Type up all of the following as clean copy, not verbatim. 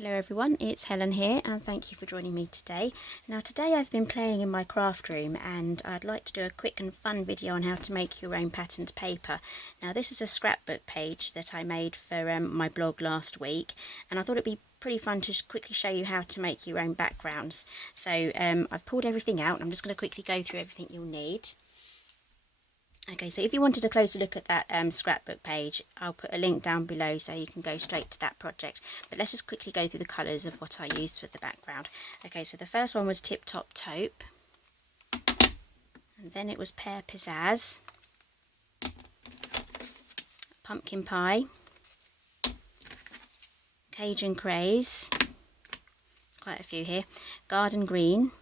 Hello everyone, it's Helen here and thank you for joining me today. Now today I've been playing in my craft room and I'd like to do a quick and fun video on how to make your own patterned paper. Now this is a scrapbook page that I made for my blog last week, and I thought it'd be pretty fun to just quickly show you how to make your own backgrounds. So I've pulled everything out and I'm just going to quickly go through everything you'll need. Okay, so if you wanted a closer look at that scrapbook page, I'll put a link down below so you can go straight to that project. But let's just quickly go through the colours of what I used for the background. Okay, so the first one was Tip Top Taupe, and then it was Pear Pizzazz, Pumpkin Pie, Cajun Craze, there's quite a few here, Garden Green,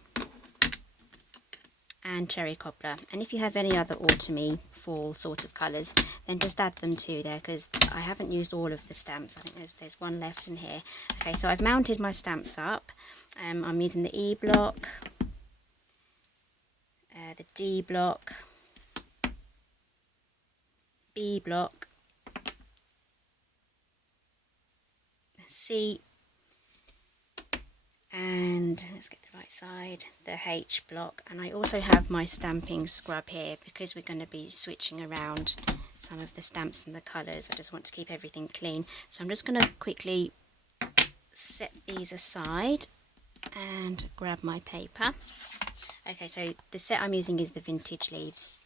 and Cherry Cobbler. And if you have any other autumny fall sort of colours, then just add them to there, because I haven't used all of the stamps. I think there's one left in here. Okay, so I've mounted my stamps up. I'm using the E block, the D block, B block, C, and let's get the right side, the H block. And I also have my stamping scrub here because we're going to be switching around some of the stamps and the colours. I just want to keep everything clean, so I'm just going to quickly set these aside and grab my paper. Okay, so the set I'm using is the Vintage Leaves.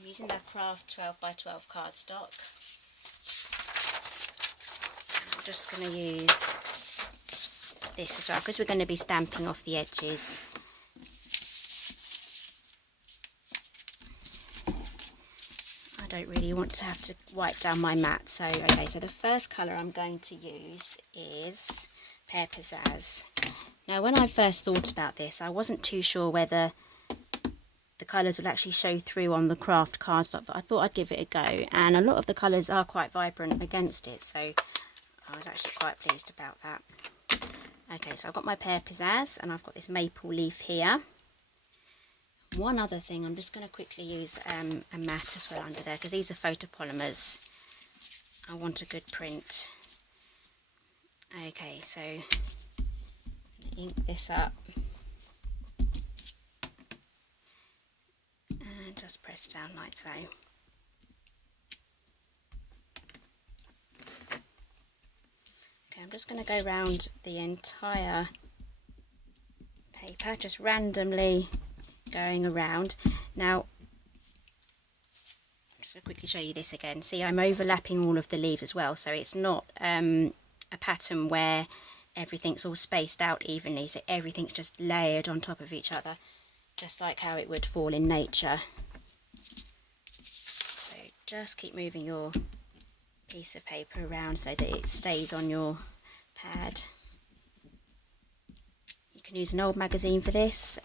I'm using the Craft 12 by 12 cardstock. I'm just going to use this as well because we're going to be stamping off the edges. I don't really want to have to wipe down my mat, so okay, so the first colour I'm going to use is Pear Pizzazz. Now when I first thought about this, I wasn't too sure whether the colours would actually show through on the craft cardstock, but I thought I'd give it a go, and a lot of the colours are quite vibrant against it, so I was actually quite pleased about that. Okay, so I've got my Pear Pizzazz and I've got this maple leaf here. One other thing, I'm just going to quickly use a mat as well under there because these are photopolymers. I want a good print. Okay, so I'm going to ink this up and just press down like so. Okay, I'm just going to go around the entire paper, just randomly going around. Now, I'm just going to quickly show you this again. See, I'm overlapping all of the leaves as well, so it's not a pattern where everything's all spaced out evenly, so everything's just layered on top of each other, just like how it would fall in nature. So just keep moving your piece of paper around so that it stays on your pad. You can use an old magazine for this,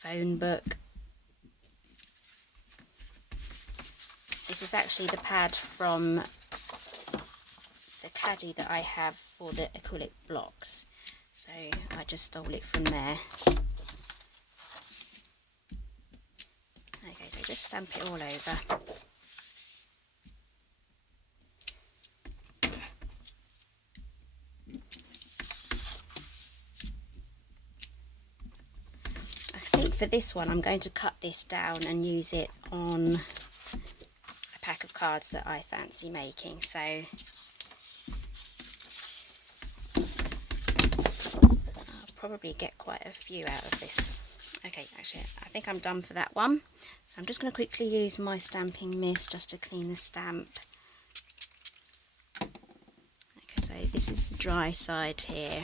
phone book. This is actually the pad from the caddy that I have for the acrylic blocks, so I just stole it from there. Okay, so just stamp it all over. For this one I'm going to cut this down and use it on a pack of cards that I fancy making, so I'll probably get quite a few out of this. Okay, actually I think I'm done for that one, so I'm just going to quickly use my stamping mist just to clean the stamp. Okay, so this is the dry side here.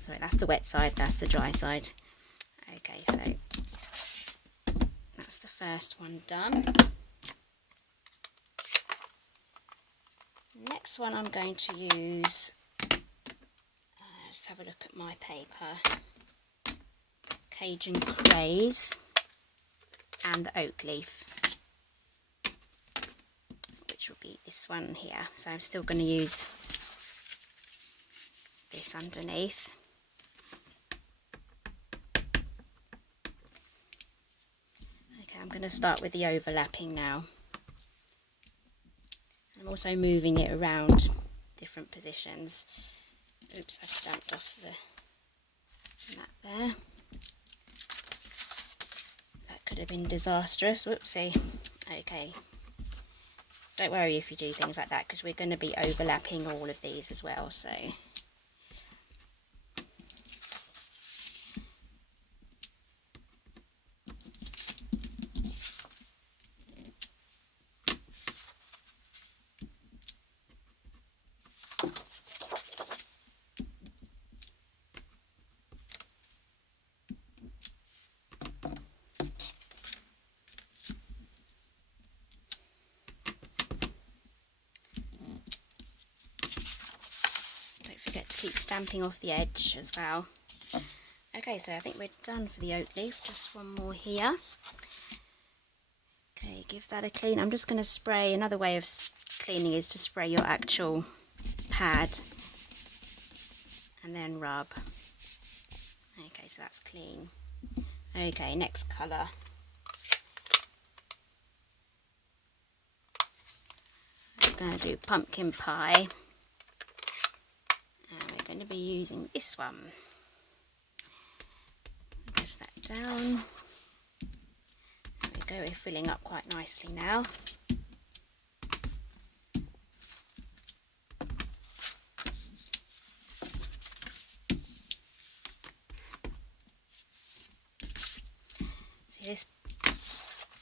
Sorry, that's the wet side, that's the dry side. Okay, so that's the first one done. Next one I'm going to use, let's have a look at my paper, Cajun Craze and the Oak Leaf, which will be this one here. So I'm still going to use this underneath. I'm going to start with the overlapping now. I'm also moving it around different positions. Oops, I've stamped off the mat there. That could have been disastrous. Whoopsie. Okay. Don't worry if you do things like that, because we're going to be overlapping all of these as well, so... Forget to keep stamping off the edge as well. Okay, so I think we're done for the oak leaf. Just one more here. Okay, give that a clean. I'm just going to spray. Another way of cleaning is to spray your actual pad and then rub. Okay, so that's clean. Okay, next colour. I'm going to do pumpkin pie. Going to be using this one. Press that down. There we go, we're filling up quite nicely now. See,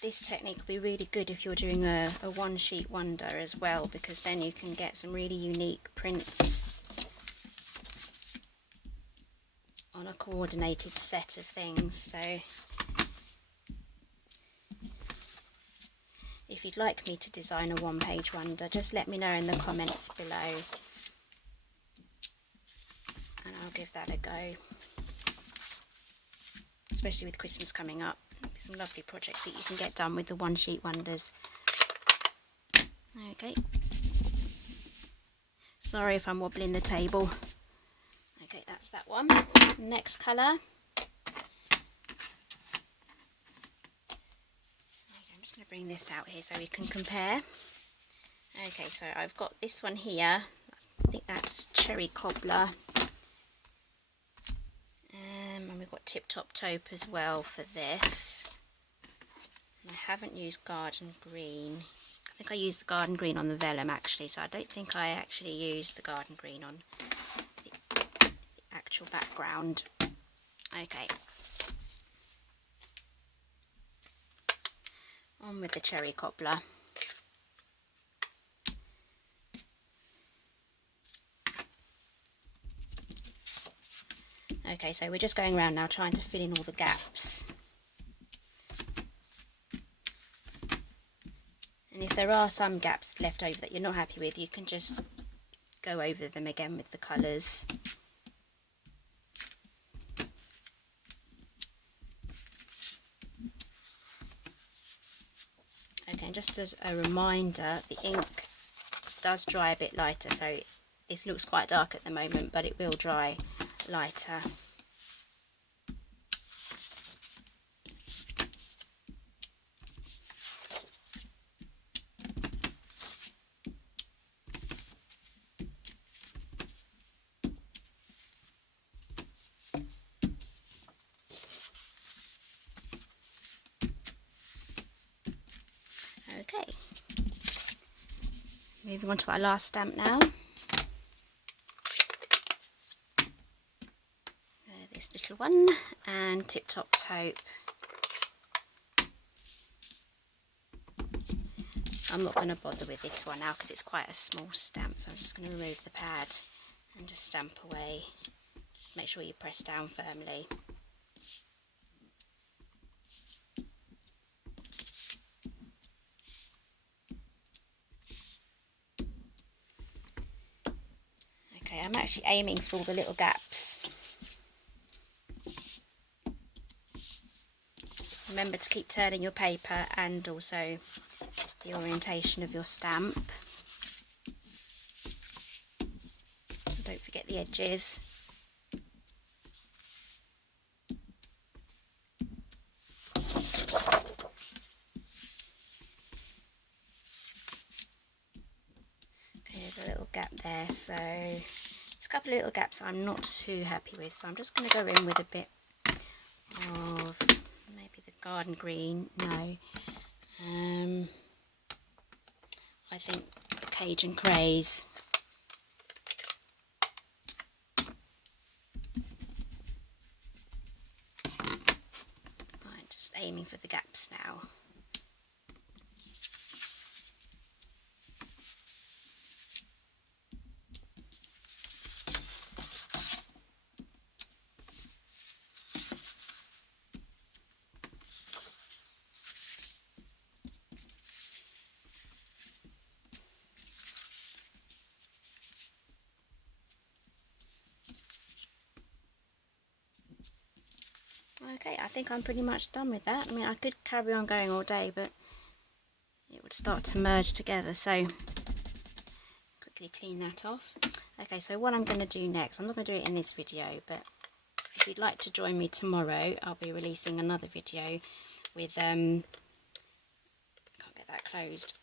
this technique will be really good if you're doing a one sheet wonder as well, because then you can get some really unique prints on a coordinated set of things. So if you'd like me to design a one-page wonder, just let me know in the comments below and I'll give that a go, especially with Christmas coming up. Some lovely projects that you can get done with the one sheet wonders. Okay, sorry if I'm wobbling the table. Okay, that's that one. Next colour. I'm just going to bring this out here so we can compare. Okay, so I've got this one here. I think that's Cherry Cobbler. And we've got Tip Top Taupe as well for this. And I haven't used Garden Green. I think I used the Garden Green on the vellum actually, so I don't think I actually used the Garden Green on actual background. Okay, on with the Cherry Cobbler. Okay, so we're just going around now trying to fill in all the gaps, and if there are some gaps left over that you're not happy with, you can just go over them again with the colours. Okay, and just as a reminder, the ink does dry a bit lighter, so this looks quite dark at the moment, but it will dry lighter. Okay, moving on to our last stamp now. This little one, and Tip Top Taupe. I'm not going to bother with this one now because it's quite a small stamp, so I'm just going to remove the pad and just stamp away. Just make sure you press down firmly. Okay, I'm actually aiming for all the little gaps. Remember to keep turning your paper and also the orientation of your stamp. Don't forget the edges. gap there, so there's a couple of little gaps I'm not too happy with, so I'm just going to go in with a bit of maybe the garden green. No, I think the Cajun Craze. Right, just aiming for the gaps now. Okay, I think I'm pretty much done with that. I mean, I could carry on going all day, but it would start to merge together, so quickly clean that off. Okay, so what I'm going to do next, I'm not going to do it in this video, but if you'd like to join me tomorrow, I'll be releasing another video with, can't get that closed.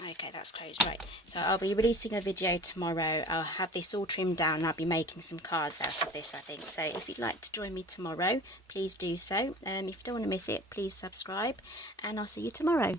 Okay, that's closed, right. So I'll be releasing a video tomorrow. I'll have this all trimmed down and I'll be making some cards out of this, I think. So if you'd like to join me tomorrow, please do so. If you don't want to miss it, please subscribe, and I'll see you tomorrow.